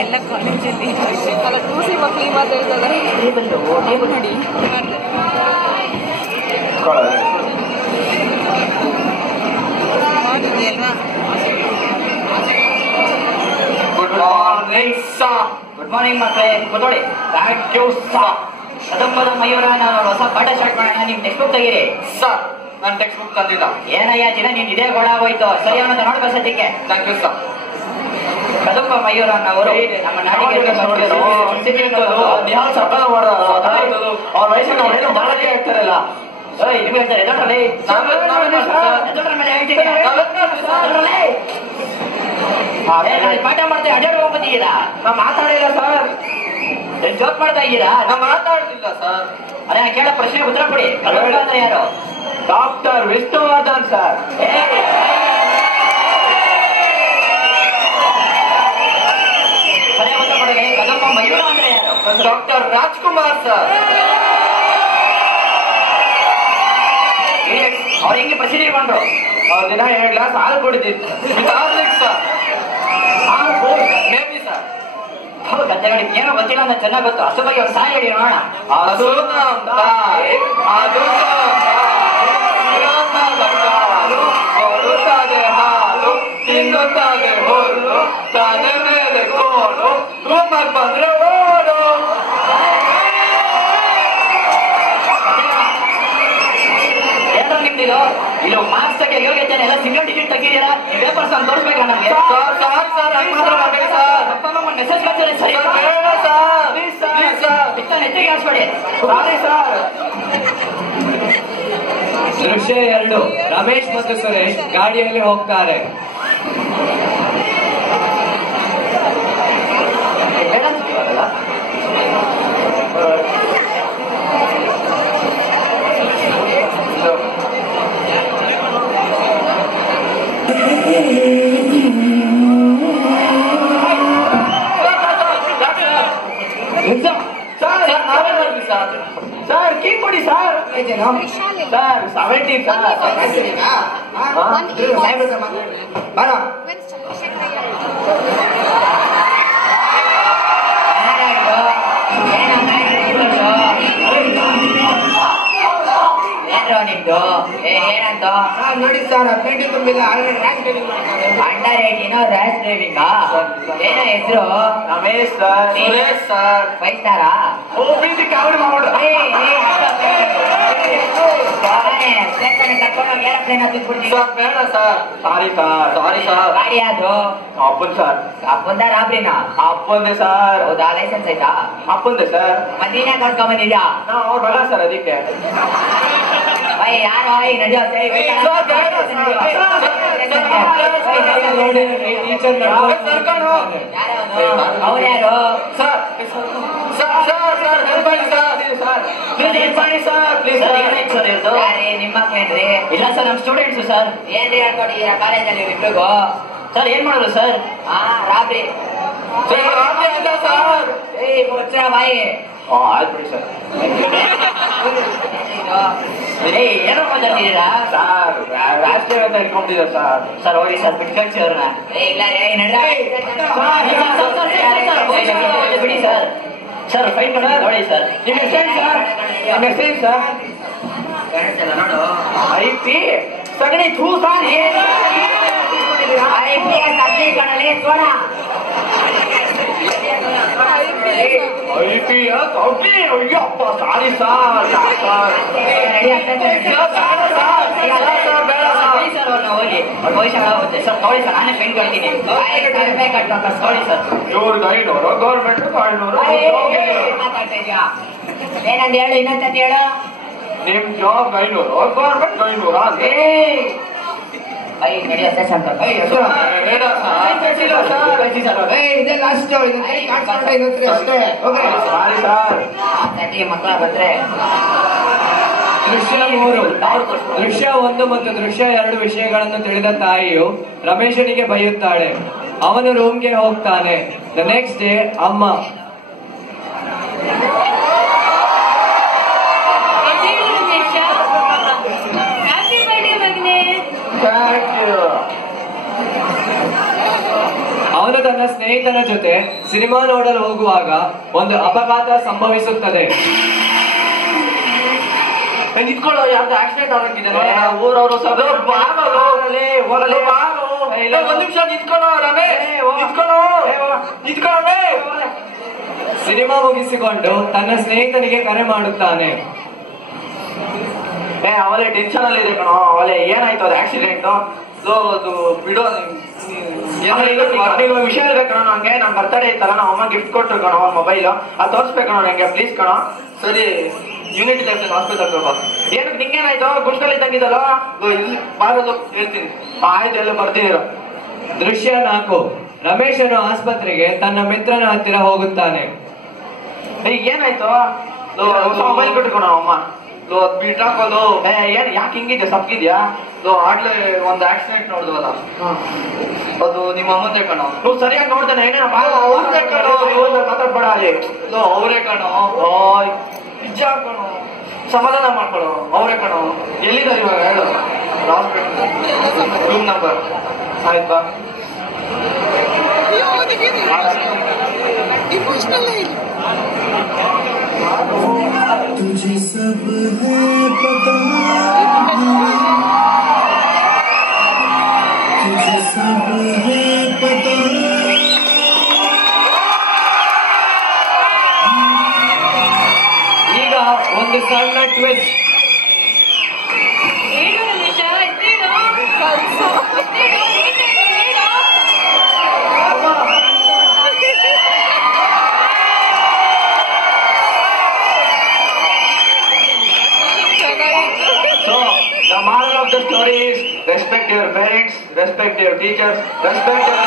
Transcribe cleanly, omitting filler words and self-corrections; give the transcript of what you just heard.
ಎಲ್ಲ ಕಾಲೇಜಲ್ಲಿ ಅಲ್ಲ ಟೂಸಿ ಮಕ್ಕಳು ಈ ಮಾತು ಹೇಳ್ತಾರೆ ನೋಡಿ good morning sir. Good morning ಮಕ್ಕಳೇ, ಕೂತ್ಕೊಳ್ಳಿ. Thank you sir. ಕದಂಬದ ಮಯೂರ, ನಾನು ಹೊಸ ಪಾಠ ಸ್ಟಾರ್ಟ್ ಮಾಡೋಣ. ನಿಮ್ ಟೆಕ್ಸ್ಟ್ ಬುಕ್ ತೆಗೀರಿ. ಸರ್, ನಾನು ಟೆಕ್ಸ್ಟ್ ಬುಕ್ ತಂದಿಲ್ಲ. ಏನಯ್ಯ ದಿನ ನೀನ್ ಇದೇ ಗೋಳ ಹೋಯ್ತು. ಸರಿ ಅವನಂತ ನೋಡ್ಕೊ ಸದ್ಯಕ್ಕೆ. Thank you sir. Kadamba Mayura ಅನ್ನೋರು ನಮ್ಮ ನಾಡಿಗೆ ಸಫಲ ಮಾಡೋದು ಅವ್ರ ವಯಸ್ಸನ್ನು ಅವರೇನು ಬಾಳಕ್ಕೆ ಆಗ್ತಾರಲ್ಲ. ನಿಮ್ಗೆ ಹೇಳ್ತಾರೆ ಎದೊಡ್ರಲ್ಲಿ ಮೇಲೆ ಹೇಳ್ತೀನಿ. ಪಾಠ ಮಾಡ್ತೇವೆ, ಅಡ್ಡಾಡ್ ಹೋಗ್ಬಂದಿದ್ದೀರಾ? ನಾವು ಮಾತಾಡಿಲ್ಲ ಸರ್. ಜೋಕ್ ಮಾಡ್ತಾ ಇದ್ದೀರಾ? ನಾವು ಮಾತಾಡ್ತಿಲ್ಲ ಸರ್. ಅದೇ ಕೇಳೋ ಪ್ರಶ್ನೆ ಉತ್ತರ ಕೊಡಿ. ಅಂದ್ರೆ ಯಾರು? Doctor Vishnuvardhan sir. ಉತ್ತರ ಕೊಡಿ. ಕದಂಬ ಮಯೂರ ಅಂದ್ರೆ ಯಾರು? Doctor Rajkumar sir. ಅವ್ರು ಹೆಂಗೆ ಪ್ರಸಿದ್ಧಿ ಇಟ್ಕೊಂಡ್ರು? ಅವ್ರ ದಿನ 2 ಗ್ಲಾಸ್ ಹಾಲು ಕುಡಿದಿತ್ತು ಸರ್. Maybe sir. ಹೌದು ಗದ್ದೆಗಳಿಗೆ ಏನೋ ಗೊತ್ತಿಲ್ಲ ಅಂತ ಚೆನ್ನಾಗಿ ಗೊತ್ತು. ಅದ್ರ ಬಗ್ಗೆ ಅವ್ರು ಸಾಯಿ ಹೇಳಿ ನೋಡೋಣ. ಹಾಲು ತಿನ್ನುತ್ತದೆ ಹುಲ್ಲು, ತಲೆ ಮೇಲೆ ಕೋಲು, ರೂಮಲ್ಲಿ ಬಂದ್ರೆ ಓಡು. ಏನೋ ನಿಮ್ದಿಲ್ಲ ಇದು ಮಾರ್ಕ್ಸ್ ತೆಗೆ ಯೋಗ್ಯತೆ ಎಲ್ಲ ಸಿಂಗಲ್ ಡಿಜಿಟ್ ತೆಗಿದ್ದೀರಾ? ಪೇಪರ್ಸ್ ಅಂತ ತೋರಿಸ್ಬೇಕಾ ನಮ್ಗೆ? ಮೆಸೇಜ್ ಕಳ್ಸಿದ್ರೆ ಸರಿ. ನೆಟ್ಟಿಗೆ ಹಾಕ್ಸ್ಬೇಡಿ. ದೃಶ್ಯ 2. ರಮೇಶ್ ಮತ್ತು ಸುರೇಶ್ ಗಾಡಿಯಲ್ಲಿ ಹೋಗ್ತಾರೆ. ಸರ್ ಕೀ ಕೊಡಿ ಸರ್. ಸರ್ 70 ನಿಮ್ದು ಏನಂತ ನೋಡಿ ಸರ್. 18 ತುಂಬಿಲ್ಲ, ಅಂಡರ್ 18 ರ್ಯಾಶ್ ಡ್ರೈವಿಂಗ್. ಏನೋ ಹೆಸರು? ರಮೇಶ್ ಸರ್. ಸುರೇಶ್ ಸರ್. ಬೈತಾರ? ಬೀದಿ ಕಾವಡಿ ಮಾಡು. ಕರ್ಕೊಂಡೋಗಿ ಏರೋಪ್ಲೇನ್ ಹತ್ತಿಸ್ಬಿಡ್ತೀವಿ. ಬೇಡ sir. Sorry sir. Sorry sir. ಗಾಡಿ ಅದು ಅಪ್ಪನ್ ಸರ್. ಅಪ್ಪಂದ ರಾಬ್ರಿನ? ಅಪ್ಪಂದೆ ಸರ್. ಹೌದಾ? ಲೈಸೆನ್ಸ್ ಆಯ್ತಾ? ಅಪ್ಪಂದೆ ಸರ್. ಮದೀನ ಕರ್ಕೊಂಡ್ ಬಂದಿದ್ಯಾ? ನಾವು ಅವ್ರು ಬರ ಸರ್, ಅದಕ್ಕೆ. ಯಾರು ನಡೆಯುತ್ತೆ? ಅವ್ರು ಯಾರು? ನಿಮ್ಮ ಮಕ್ಕಳೇನ್ರಿ? ಇಲ್ಲ ಸರ್, ನಮ್ ಸ್ಟೂಡೆಂಟ್ಸ್ ಸರ್. ಏನ್ರಿ ಹೇಳ್ಕೊಟ್ಟಿದ್ದೀರಾ ಕಾಲೇಜಲ್ಲಿ ಇಬ್ರಿಗೂ? ಸರ್ ಏನ್ ಮಾಡೋದು ಸರ್? ರಾಬ್ರಿ ಸರ್. ಮುಚ್ಚ ಬಾಯಿ. ಆಯ್ತು ಬಿಡಿ ಸರ್. ಏನೋ ಮಾತಾಡ್ತಿದ್ದೀರಾ ಸರ್? ರಾಷ್ಟ್ರೀಯ ಅಂತ ಇಟ್ಕೊಂಡಿದ್ದೀರಾ ಸರ್? ಸರ್ ಹೋಗಿ ಸರ್, ಬಿಟ್ಟು ಕಳ್ಸಿ ಅವ್ರನ್ನ. ಇಲ್ಲ ಬಿಡಿ ಸರ್. ಸರ್ ಫೈನ್ ನೋಡಿ ಸರ್. ನಿಮ್ಮ ಹೆಸರು ಸರ್? ನಿಮ್ಮ ಹೆಸರು ಸರ್? ನೋಡು IP ಸಗಣಿ ಥೂ ಸರ್. IPS ಕಣಲಿ ಸೋಡ. IPS Ayyappa sorry sir. ಹೋಗಿ ಭವಿಷ್ಯ ಹೋಗುತ್ತೆ ಸರ್. ನೋಡಿ ಸರ್, ನಾನೇ ಫೈನ್ ಕಳ್ತೀನಿ. ನೋಡಿ ಸರ್. ಇವ್ರಿಗೆ 500, ಗೌರ್ಮೆಂಟ್ 500. ಮಾತಾಡ್ತಾ ಇದೆಯಾ? ಏನಂತ ಹೇಳು, ಇನ್ನಂತ ಹೇಳು. ನಿಮ್ ಜಾಬ್ 500, ಗೌರ್ಮೆಂಟ್ 500. ನಡೆಯುತ್ತೆ ಸರ್. ಮಕ್ಕಳ ಬಂದ್ರೆ ದೃಶ್ಯ 3. ದೃಶ್ಯ 1 ಮತ್ತು ದೃಶ್ಯ 2 ವಿಷಯಗಳನ್ನು ತಿಳಿದ ತಾಯಿಯು ರಮೇಶನಿಗೆ ಬೈಯುತ್ತಾಳೆ. ಅವನು ರೂಮ್ಗೆ ಹೋಗ್ತಾನೆ. ದ ನೆಕ್ಸ್ಟ್ ಡೇ ಅಮ್ಮ ಅವನು ತನ್ನ ತನ್ನ ಸ್ನೇಹಿತನ ಜೊತೆ ಸಿನಿಮಾ ನೋಡಲು ಹೋಗುವಾಗ ಒಂದು ಅಪಘಾತ ಸಂಭವಿಸುತ್ತದೆ. ನಿಂತ್ಕೊಳ್ಳೋ, ಯಾವ್ದು ಆಕ್ಸಿಡೆಂಟ್ ಆಗಂಗಿದೆ ಊರವರು ಒಂದ್ ನಿಮಿಷ ನಿಂತ್ಕೊಳ್ಳೋ ರಮೇ, ನಿಂತ್ಕೊಳ್ಳೋ. ಸಿನಿಮಾ ಮುಗಿಸಿಕೊಂಡು ತನ್ನ ಸ್ನೇಹಿತನಿಗೆ ಕರೆ ಮಾಡುತ್ತಾನೆ. ಅವಲೇ ಟೆನ್ಷನ್ ಅಲ್ಲಿ ಇದೆ ಕಣೋ, ಅವಲೇ ಏನಾಯ್ತು ಅದು ಆಕ್ಸಿಡೆಂಟ್, ಅದು ಬಿಡೋ ವಿಷಯ ಇದೆ ಕಣೋ. ನಂಗೆ ನಾನು ಬರ್ತಡೇ ಇತ್ತಲ್ಲ, ನಮ್ಮ ಅಮ್ಮ ಗಿಫ್ಟ್ ಕೊಟ್ಟರು ಕಣೋ ಒಂದು ಮೊಬೈಲ್, ಅದು ತೋರಿಸ್ಬೇಕು ಕಣೋ ನಂಗೆ, ಪ್ಲೀಸ್ ಕಣೋ. ಸರಿ, ಯೂನಿಟಿ ಲೈಫ್ ಹಾಸ್ಪಿಟಲ್ ಏನಕ್ಕೆ ನಿಂಗೇನಾಯ್ತು? ಗುಡ್ಸ್ಕಲ್ಲಿ ತಂಗಿದ್ದಲ್ಲ, ಇಲ್ಲಿ ಬಾರದು ಹೇಳ್ತೀನಿ. ಆಯ್ತು, ಎಲ್ಲ ಬರ್ತೀನಿರೋ. ದೃಶ್ಯ 4. ರಮೇಶನು ಆಸ್ಪತ್ರೆಗೆ ತನ್ನ ಮಿತ್ರನ ಹತ್ತಿರ ಹೋಗುತ್ತಾನೆ. ಈಗ ಏನಾಯ್ತು? ಮೊಬೈಲ್ ಬಿಟ್ಕೊಣ ಅಮ್ಮ, ಅದ್ ಬಿಟ್ಟಾಕೋದು. ಏನ್ ಯಾಕೆ ಹಿಂಗಿದೆ, ಸಪ್ಗಿದ್ಯಾ? ಆಗ್ಲೇ ಒಂದು ಆಕ್ಸಿಡೆಂಟ್ ನೋಡಿದ್ವಲ್ಲ, ಅದು ನಿಮ್ಮ ಅಮ್ಮಂದೆ ಕಣೋ. ನೀವು ಸರಿಯಾಗಿ ನೋಡ್ತಾನೆ ಮಾತಾಡ್ಬೇಡ ಅಲ್ಲಿ. ಅವರೇ ಕಣೋ, ನಿಜ ಕಣೋ, ಸಮಾಧಾನ ಮಾಡ್ಕೊಳ್ಳೋ. ಅವರೇ ಕಣೋ. ಎಲ್ಲಿದ್ದಾರೆ ಇವಾಗ ಹೇಳು? ಹಾಸ್ಪಿಟಲ್ ರೂಮ್ ನಂಬರ್ ಆಯ್ತಾ? तुझे सब है पता, तुझे सब है पता. ಈಗ ಒಂದು ಸಣ್ಣ twist. The moral of the story is respect your parents, respect your teachers, respect your